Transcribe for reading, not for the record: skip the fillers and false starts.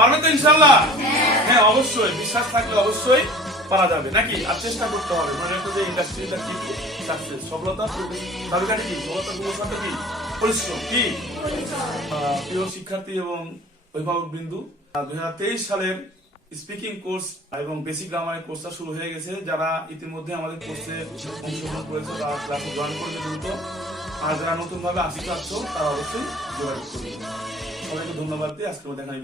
পারবে তো ইনশাআল্লাহ? হ্যাঁ অবশ্যই, বিশ্বাস থাকলে অবশ্যই পারা যাবে নাকি? আর চেষ্টা করতে হবে। মনে রাখো যে ইন্ডাস্ট্রিটা কি সাকসেস, সফলতা চাবিকাঠি কি? সফলতা পূর্বশর্ত কি? পরিশ্রম কি? প্রিয় শিক্ষার্থী এবং অভিভাবক বিন্দু, 2023 সালের স্পিকিং কোর্স এবং বেসিক গ্রামারের কোর্সটা শুরু হয়ে গেছে। যারা ইতিমধ্যে আমাদের কোর্সে অংশগ্রহণ করেছে তারা ক্লাসে জয়েন করবে দ্রুত। আর যারা নতুন ভাবে আসতে চাচ্ছ তারা অবশ্যই যোগাযোগ করবে। সবাইকে ধন্যবাদ দিয়ে আজকের মধ্যে এখানে